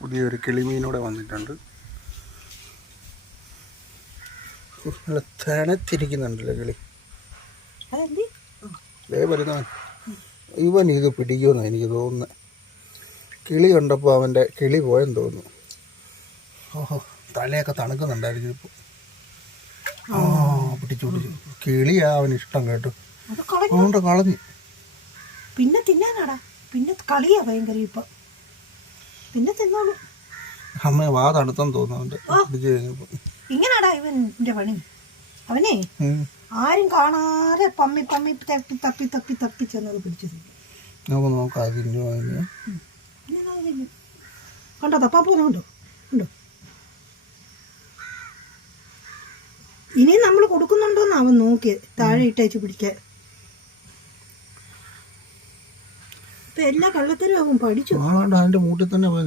പുതിയൊരു കിളിമീനൂടെ വന്നിട്ടുണ്ട്. നല്ല തണുത്തിരിക്കുന്നുണ്ടല്ലോ കിളി. വരുന്നവൻ ഇവൻ ഇത് പിടിക്കുമെന്ന് എനിക്ക് തോന്നുന്നത്. കിളി കണ്ടപ്പോൾ അവൻ്റെ കിളി പോയെന്ന് തോന്നുന്നു. ഓഹോ, തലയൊക്കെ തണുക്കുന്നുണ്ടായിരിക്കും ഇപ്പോൾ. പിടിച്ചു. കിളിയാ അവന് ഇഷ്ടം കേട്ടോ. അതുകൊണ്ട് കളഞ്ഞു. പിന്നെ തിന്നാനാടാ, പിന്നെ കളിയാ ഭയങ്കര. ഇപ്പൊ പിന്നെ തിന്നോളൂ. അമ്മ വാ തണുത്തെന്ന് തോന്നുന്നു അവൻ്റെ പിടിച്ചു കഴിഞ്ഞപ്പോൾ. ഇങ്ങനാടാ ഇവൻ്റെ പണി. അവനെ ആരും കാണാതെ പമ്മി തപ്പി ചെന്നത് പിടിച്ചു തിന്നു. നമുക്ക് നോക്കാം അതിന് കണ്ടോ, തപ്പാ പോകുന്നുണ്ടോ? ഉണ്ടോ? ഇനിയും നമ്മൾ കൊടുക്കുന്നുണ്ടോന്ന് അവൻ നോക്കി താഴെ ഇട്ടേച്ച് പിടിക്കാൻ. ഇപ്പൊ എല്ലാ കള്ളത്തരും അവൻ പഠിച്ചു. അതിന്റെ മൂട്ടിൽ തന്നെ പോയി.